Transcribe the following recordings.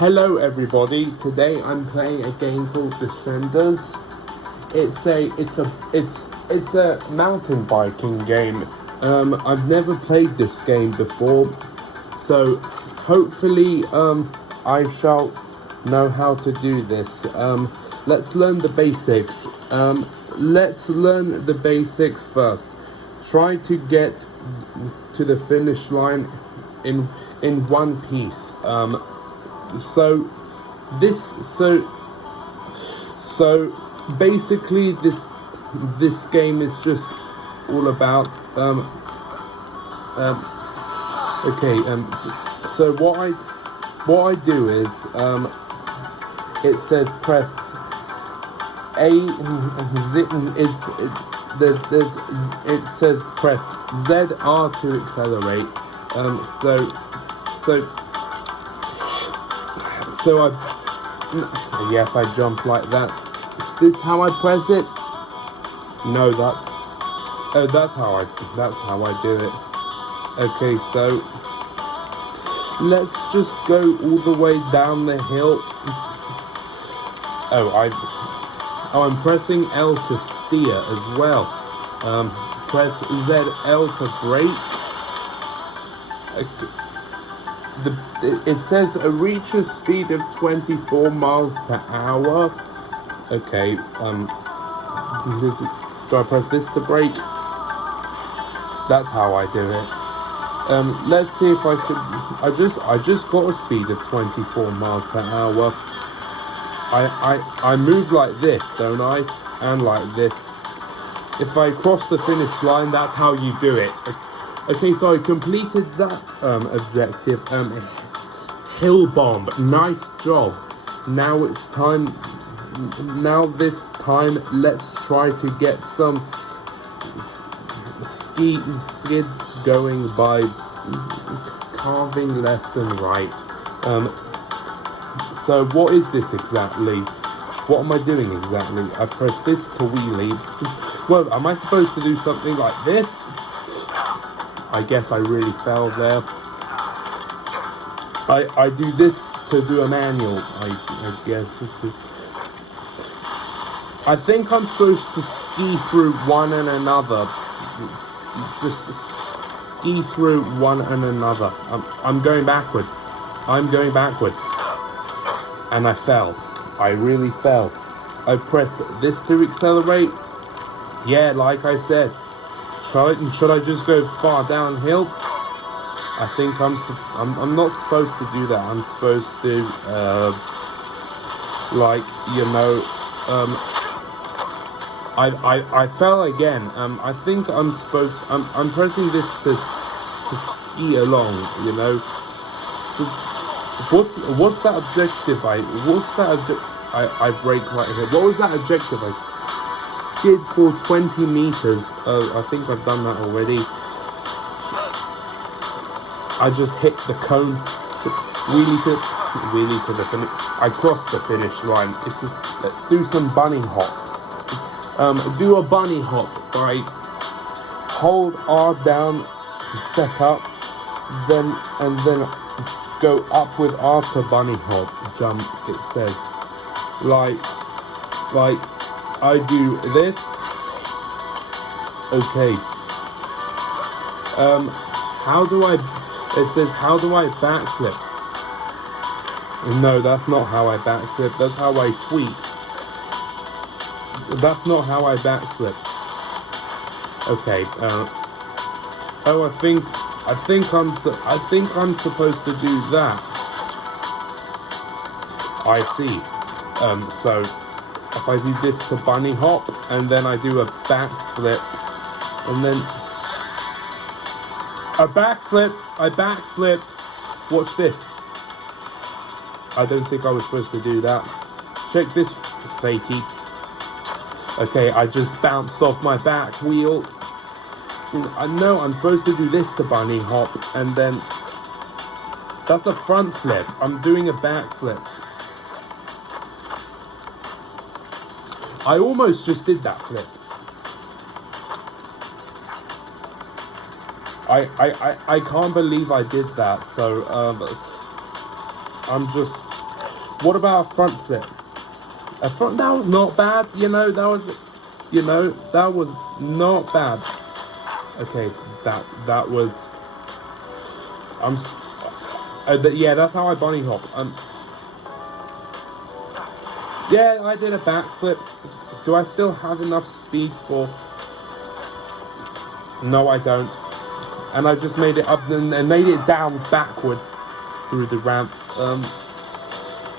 Hello everybody. Today I'm playing a game called Descenders. It's a mountain biking game. I've never played this game before, so hopefully I shall know how to do this. Let's learn the basics. Let's learn the basics first. Try to get to the finish line in one piece. So basically this game is just all about so what I do is it says press A. It says press ZR to accelerate. So I jump like that. Is this how I press it? No, that's how I do it. Okay, so let's just go all the way down the hill. I'm pressing L to steer as well. Press ZL to brake. It says reach a speed of 24 miles per hour. Okay, do I press this to brake? That's how I do it. Let's see if I could. I just got a speed of 24 miles per hour. I move like this, don't I? And like this. If I cross the finish line, that's how you do it. Okay, so I completed that objective. Hill bomb. Nice job. Now it's time. Now this time, let's try to get some skids going by carving left and right. So what is this exactly? What am I doing exactly? I press this to wheelie. Well, am I supposed to do something like this? I guess I really fell there. I do this to do a manual, I guess. I think I'm supposed to ski through one and another. Just ski through one and another. I'm going backwards. And I fell. I really fell. I press this to accelerate. Yeah, like I said. Should I just go far downhill? I think I'm not supposed to do that. I'm supposed to I fell again. I think I'm pressing this to ski along, you know. What's that objective? I break right here. What was that objective? I skid for 20 meters. I think I've done that already. I just hit the cone. Wheelie to the finish. I crossed the finish line. Let's do some bunny hops. Do a bunny hop by hold R down to set up, then go up with R to bunny hop jump. It says like I do this. Okay. It says how do I backflip? No, that's not how I backflip. That's how I sweep. That's not how I backflip. Okay. I think I'm supposed to do that. I see. So if I do this to bunny hop and then I do a backflip and then I backflip. Watch this. I don't think I was supposed to do that. Check this, fatey. Okay, I just bounced off my back wheel. I know I'm supposed to do this to bunny hop, and then that's a front flip. I'm doing a back flip. I almost just did that flip. I can't believe I did that. So I'm just What about a front flip? That was not bad, that was not bad. Okay, that was, yeah, that's how I bunny hop. Yeah, I did a backflip. Do I still have enough speed for? No, I don't. And I just made it up and made it down backwards through the ramp.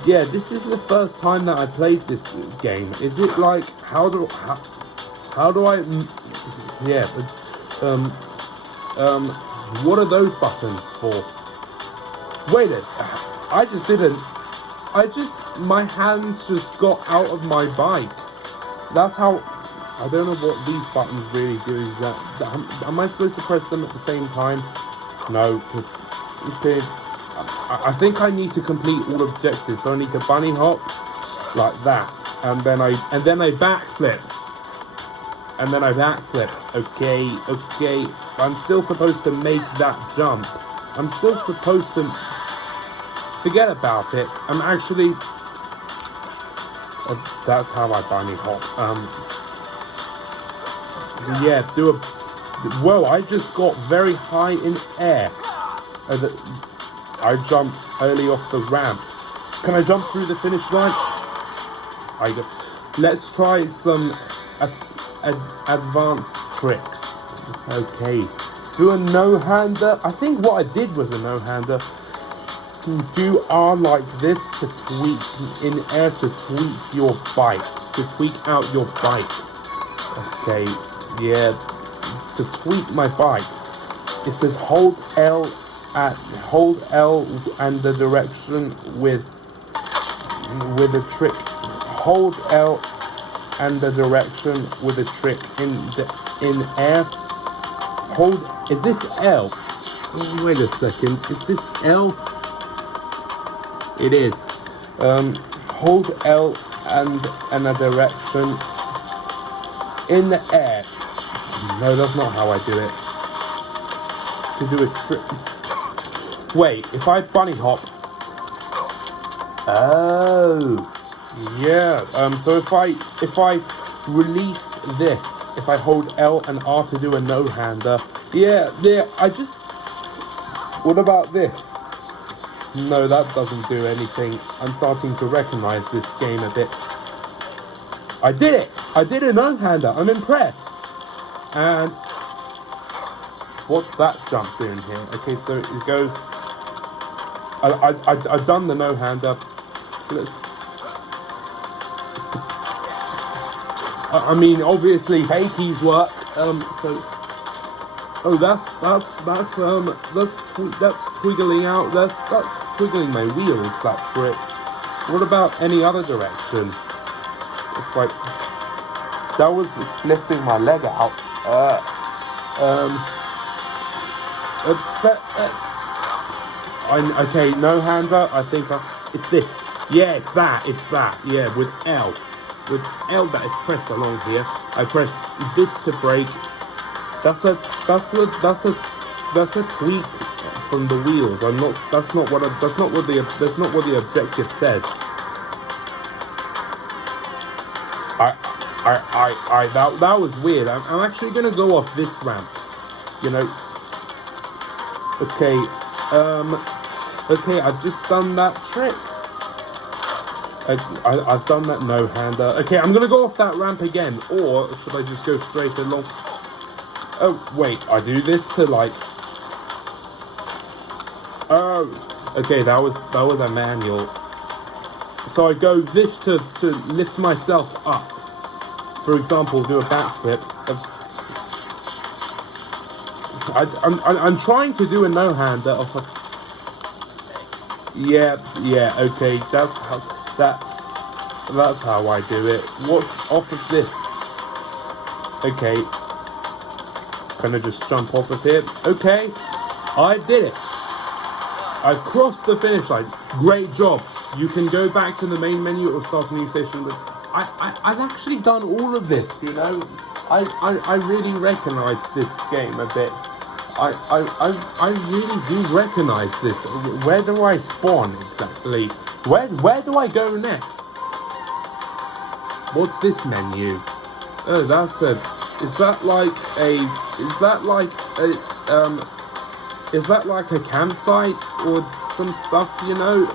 Yeah, this is the first time that I played this game. Is it like, how do I, yeah, what are those buttons for? Wait a minute, my hands just got out of my bike. That's how, I don't know what these buttons really do. Am I supposed to press them at the same time? No, okay. I think I need to complete all objectives. So I need to bunny hop like that, and then I backflip, and then I backflip. Okay. I'm still supposed to make that jump. I'm still supposed to forget about it. I'm actually. That's how I bunny hop. Yeah. Whoa! I just got very high in air. I jumped early off the ramp. Can I jump through the finish line? Let's try some advanced tricks. Okay. Do a no-hander. I think what I did was a no-hander. Do R like this to tweak in air to tweak your bike. To tweak out your bike. Okay. Yeah. To tweak my bike. It says hold L and the direction with a trick. Hold L and the direction with a trick in air. Is this L? Oh, wait a second. Is this L? It is. Hold L and a direction in the air. No, that's not how I do it. To do a trick. Wait, if I bunny hop. Oh, yeah. So if I release this, if I hold L and R to do a no-hander, yeah. What about this? No, that doesn't do anything. I'm starting to recognize this game a bit. I did it. I did a no-hander. I'm impressed. And what's that jump doing here? Okay, so it goes. I've done the no-hander. I mean, obviously, fakies work. That's twiggling out. That's twiggling my wheels. That trick. What about any other direction? It's like that was lifting my leg out. Okay, no-hander, I think it's this. Yeah, it's that. Yeah, with L. With L that is pressed along here. I press this to brake. That's a tweak from the wheels. That's not what the objective says. That was weird. I'm actually gonna go off this ramp. Okay. Okay, I've just done that trick. I've done that no-hander. Okay, I'm gonna go off that ramp again, or should I just go straight along? Oh wait, I do this to like. Oh, okay, that was a manual. So I go this to lift myself up. For example, do a backflip. I'm trying to do a no-hander off a. Yeah, okay, that's how I do it. What's off of this? Okay. Can I just jump off of here? Okay, I did it. I've crossed the finish line. Great job. You can go back to the main menu or start a new session. I've actually done all of this, I really recognize this game a bit. I really do recognize this. Where do I spawn exactly? Where do I go next? What's this menu? Oh, that's a. Is that like a campsite or some stuff? You know.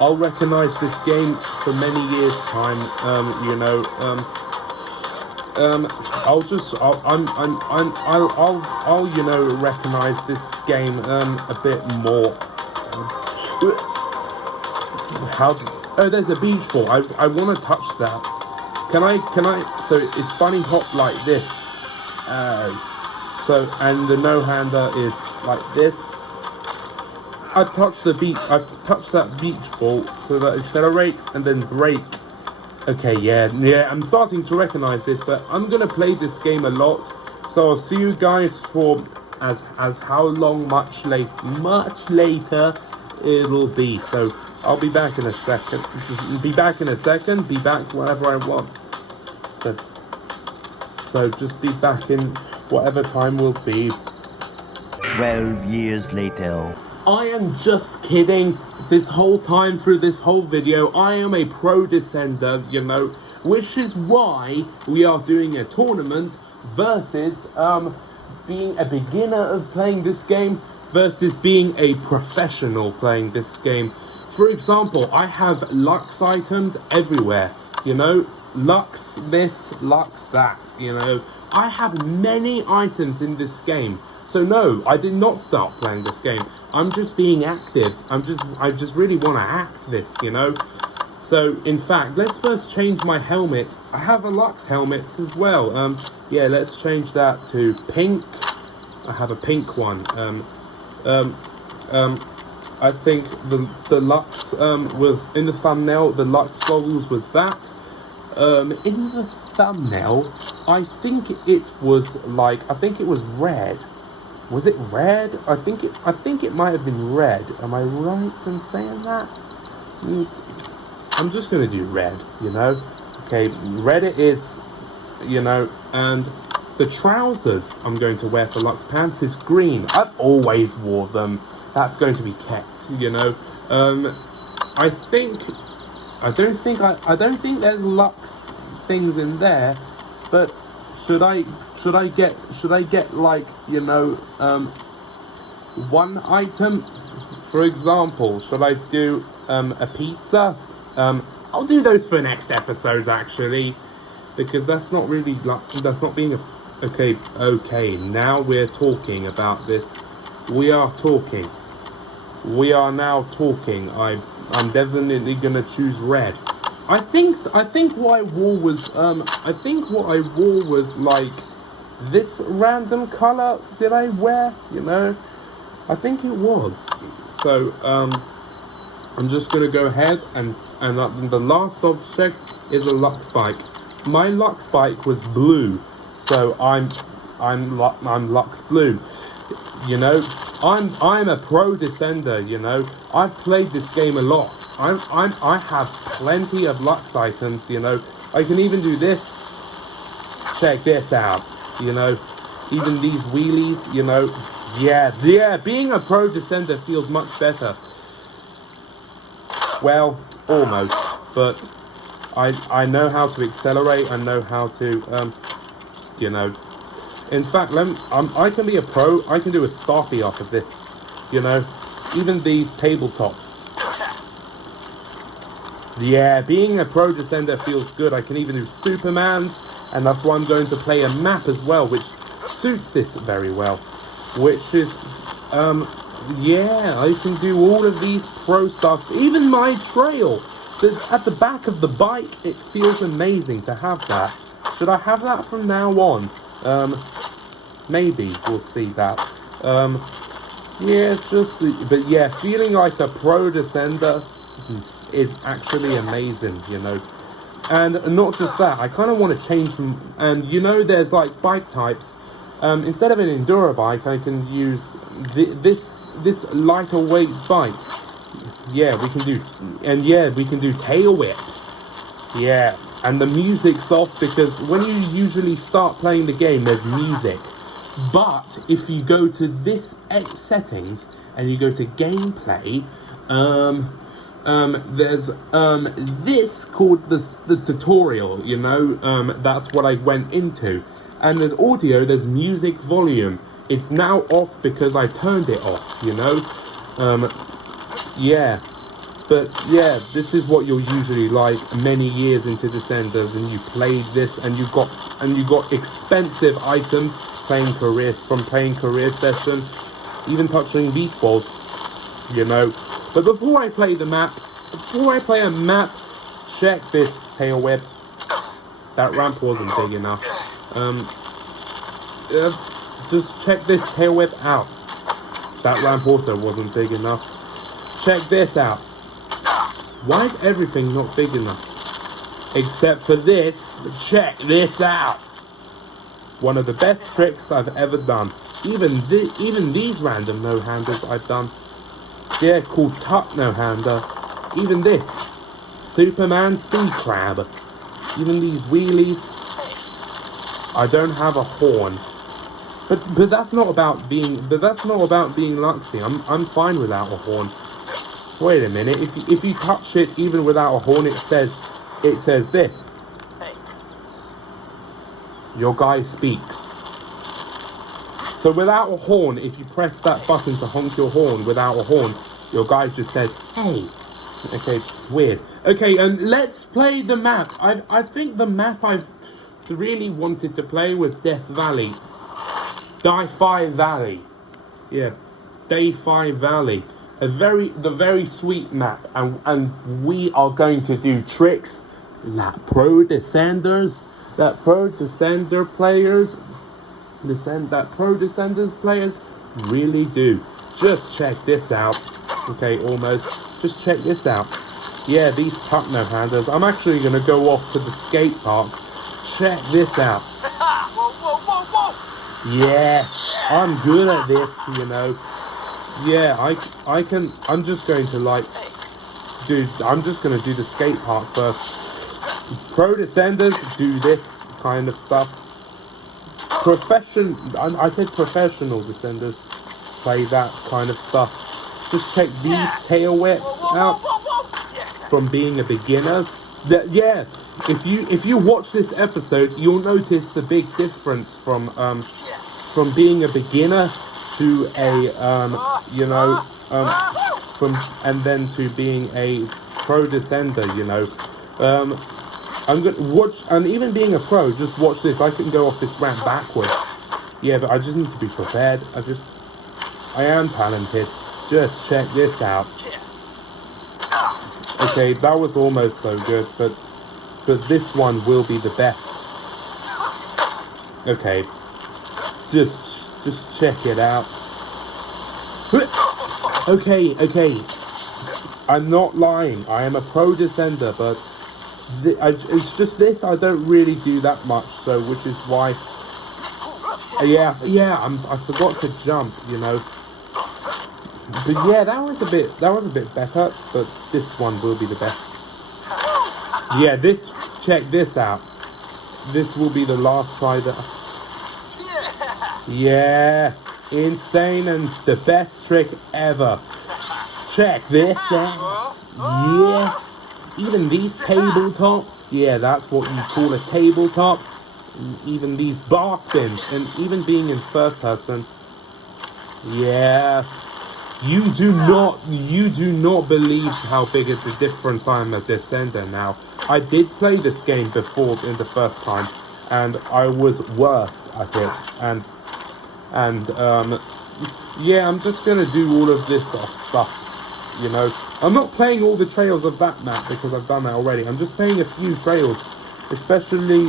I'll recognize this game for many years' time. You know. I'll you know recognize this game a bit more. How? Oh, there's a beach ball. I want to touch that. Can I? So it's bunny hop like this. So and the no hander is like this. I touch the beach. I touch that beach ball so that accelerate and then brake. Okay, yeah. I'm starting to recognize this, but I'm gonna play this game a lot. So I'll see you guys for as how long much later it'll be. So I'll be back in a second. Be back whenever I want. So just be back in whatever time will be. 12 years later. I am just kidding. This whole time through this whole video, I am a pro descender, you know, which is why we are doing a tournament versus being a beginner of playing this game versus being a professional playing this game. For example, I have Lux items everywhere, you know, Lux this, Lux that, you know. I have many items in this game. So no, I did not start playing this game. I'm just being active. I just really want to act this, you know. So in fact, let's first change my helmet. I have a Lux helmet as well. Yeah, let's change that to pink. I have a pink one. I think the Lux was in the thumbnail. The Lux goggles was that. In the thumbnail, I think it was red. Was it red? I think it might have been red. Am I right in saying that? I'm just gonna do red, you know. Okay, red it is, you know, and the trousers I'm going to wear for Lux Pants is green. I've always wore them. That's going to be kept, you know. I don't think there's Lux things in there, but should I get like, you know, one item? For example, should I do a pizza? I'll do those for next episodes actually, because that's not really like, that's not being a okay, now we're talking about this. We are now talking. I'm definitely gonna choose red. I think what I wore was like this random color. Did I wear, you know? I think it was. So I'm just gonna go ahead and the last object is a Lux bike. My Lux bike was blue, so I'm Lux blue. You know, I'm a pro descender. You know, I've played this game a lot. I have plenty of Lux items. You know, I can even do this. Check this out. You know, even these wheelies. You know, yeah. Being a pro descender feels much better. Well, almost, but I know how to accelerate. I know how to you know. In fact, I can be a pro. I can do a Starfy off of this. You know, even these tabletops. Yeah, being a pro descender feels good. I can even do Supermans, and that's why I'm going to play a map as well, which suits this very well. Which is, yeah, I can do all of these pro stuff. Even my trail that's at the back of the bike, it feels amazing to have that. Should I have that from now on? Maybe we'll see that. Yeah, but yeah, feeling like a pro descender is actually amazing, you know. And not just that, I kind of want to change them. And you know, there's like bike types. Instead of an enduro bike, I can use this lighter weight bike. Yeah, we can do tail whips. Yeah, and the music's off because when you usually start playing the game, there's music. But if you go to this settings and you go to gameplay, There's this called the tutorial, you know, that's what I went into. And there's audio, there's music volume. It's now off because I turned it off, you know. Yeah. But yeah, this is what you're usually like many years into Descenders, and you played this and you got expensive items playing career session, even touching beach balls, you know. But before I play a map, check this tail whip. That ramp wasn't big enough. Just check this tail whip out. That ramp also wasn't big enough. Check this out. Why is everything not big enough? Except for this. Check this out. One of the best tricks I've ever done. Even these random no-handers I've done. Yeah, called Tuck no-hander. Even this. Superman Sea Crab. Even these wheelies. I don't have a horn. But that's not about being lucky. I'm fine without a horn. Wait a minute, if you touch it even without a horn, it says this. Your guy speaks. So without a horn, if you press that button to honk your horn without a horn, your guy just says, hey. Okay, weird. Okay, and let's play the map. I think the map I've really wanted to play was Death Valley. Day-Fi Valley. Yeah, Day-Fi Valley. The very sweet map, and we are going to do tricks that pro Descenders players really do. Just check this out. Okay, almost. Just check this out. Yeah, these tuck no-handers. I'm actually going to go off to the skate park. Check this out. Yeah, I'm good at this, you know. Yeah, I'm just going to I'm just going to do the skate park first. Pro Descenders do this kind of stuff. I said professional Descenders play that kind of stuff. Just check these tail whips out from being a beginner. Yeah, if you watch this episode, you'll notice the big difference from being a beginner to a then to being a pro Descender, you know. I'm gonna watch, and even being a pro, just watch this. I can go off this ramp backwards. Yeah, but I just need to be prepared. I am talented. Just check this out. Okay, that was almost so good, but this one will be the best. Okay, just check it out. Okay. I'm not lying. I am a pro Descender, but it's just this. I don't really do that much, so which is why. Yeah. I forgot to jump, you know. But yeah, that was a bit better. But this one will be the best. Yeah, check this out. This will be the last try that. Yeah, insane and the best trick ever. Check this out. Yeah, even these tabletops. Yeah, that's what you call a tabletop. Even these bar spins, and even being in first person. Yeah, you do not believe how big is the difference I am a Descender now. I did play this game before in the first time, and I was worse at it. And yeah, I'm just gonna do all of this stuff. You know, I'm not playing all the trails of that map because I've done that already. I'm just playing a few trails, especially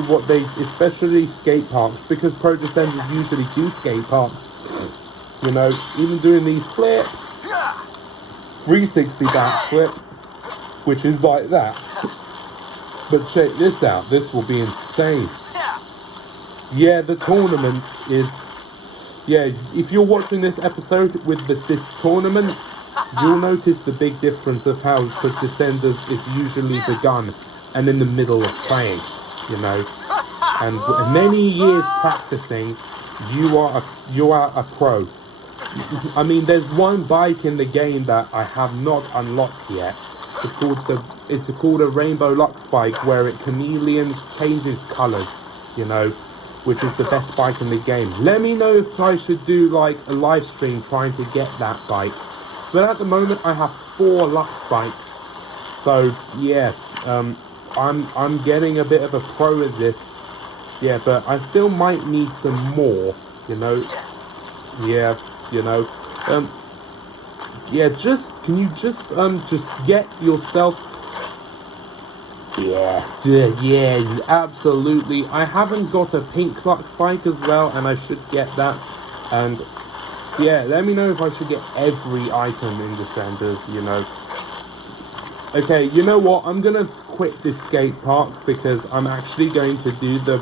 skate parks, because pro Descenders usually do skate parks. You know, even doing these flips, 360 backflip, which is like that. But check this out. This will be insane. Yeah, the tournament is. Yeah, if you're watching this episode with this tournament, you'll notice the big difference of how the Descenders is usually begun and in the middle of playing, you know. And many years practicing, you are a pro. I mean, there's one bike in the game that I have not unlocked yet. It's called a Rainbow Lux bike, where it chameleons changes colours, you know, which is the best bike in the game. Let me know if I should do like a live stream trying to get that bike. But at the moment I have 4 Lux bikes. So yeah, I'm getting a bit of a pro at this. Yeah, but I still might need some more, you know. Yeah, you know. Yeah, can you just get yourself. Yeah, absolutely. I haven't got a pink Lux bike as well, and I should get that. And yeah, let me know if I should get every item in Descenders, you know. Okay, you know what? I'm gonna quit this skate park because I'm actually going to do the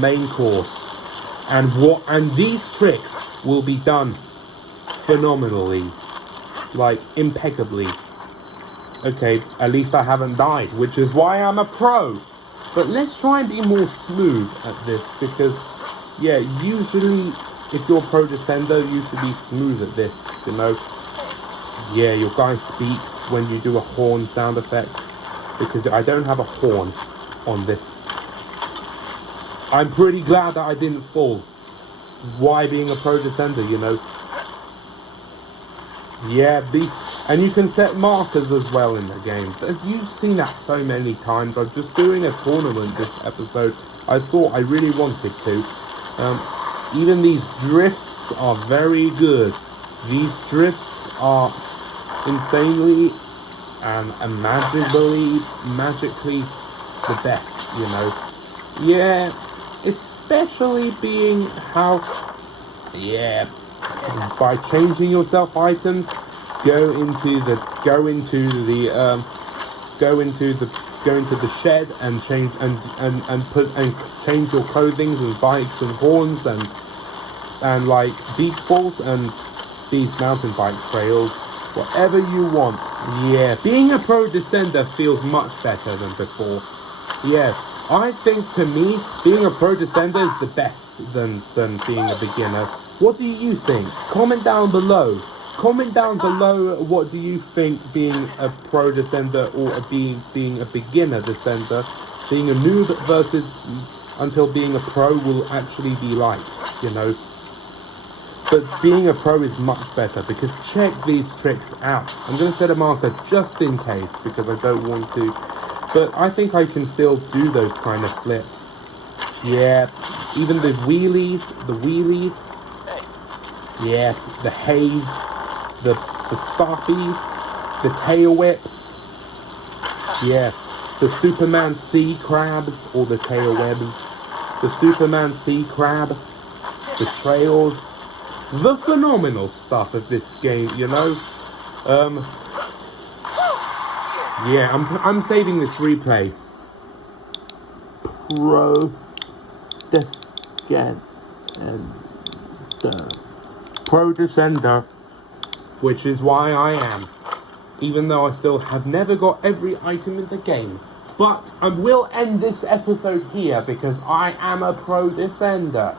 main course. And these tricks will be done phenomenally, like impeccably. Okay, at least I haven't died, which is why I'm a pro. But let's try and be more smooth at this, because yeah, usually if you're a pro Descender, you should be smooth at this, you know. Yeah, your guys speak when you do a horn sound effect, because I don't have a horn on this. I'm pretty glad that I didn't fall. Why being a pro Descender, you know? Yeah, and you can set markers as well in the game. You've seen that so many times. I'm just doing a tournament this episode. I thought I really wanted to. Even these drifts are very good. These drifts are insanely and magically the best, you know. Yeah, especially being how, yeah, by changing yourself items, go into the shed and change change your clothing and bikes and horns and like beach balls and these mountain bike trails, whatever you want. Yeah, being a pro Descender feels much better than before. Yeah, I think to me being a pro Descender is the best than being a beginner. What do you think? Comment down below. Comment down below, what do you think being a pro Descender or being a beginner Descender, being a noob versus until being a pro will actually be like, you know. But being a pro is much better, because check these tricks out. I'm going to set a marker just in case, because I don't want to. But I think I can still do those kind of flips. Yeah, even the wheelies. Yeah, the haze, the stoppies, the tail whips. Yeah, the Superman sea crabs or the tail webs. The Superman sea crab, the trails. The phenomenal stuff of this game, you know. Yeah, I'm saving this replay. Pro Descender, which is why I am, even though I still have never got every item in the game. But I will end this episode here because I am a pro Descender.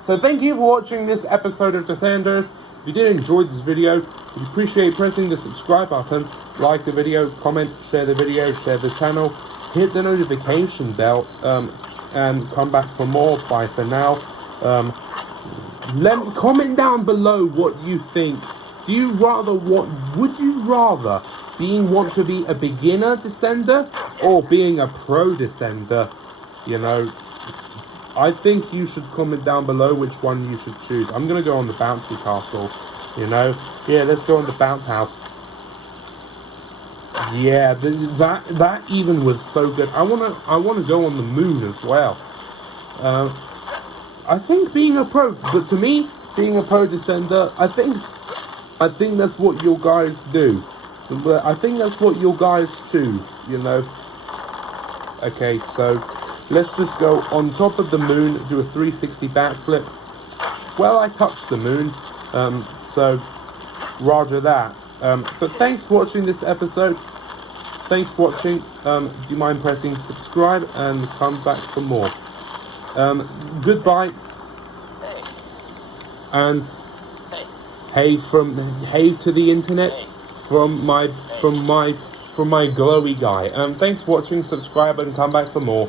So thank you for watching this episode of Descenders. If you did enjoy this video, we'd appreciate pressing the subscribe button, like the video, comment, share the video, share the channel, hit the notification bell, and come back for more. Bye for now. Comment down below what you think. Would you rather want to be a beginner Descender or being a pro Descender? You know, I think you should comment down below which one you should choose. I'm gonna go on the bouncy castle, you know. Yeah, let's go on the bounce house. Yeah, that even was so good. I wanna go on the moon as well. I think being a pro, but to me, being a pro Descender, I think that's what your guys do. I think that's what your guys choose, you know. Okay, so let's just go on top of the moon, do a 360 backflip. Well, I touched the moon, so roger that. But thanks for watching this episode. Thanks for watching. Do you mind pressing subscribe and come back for more? Goodbye. And Hey to the internet from my glowy guy. Thanks for watching, subscribe and come back for more.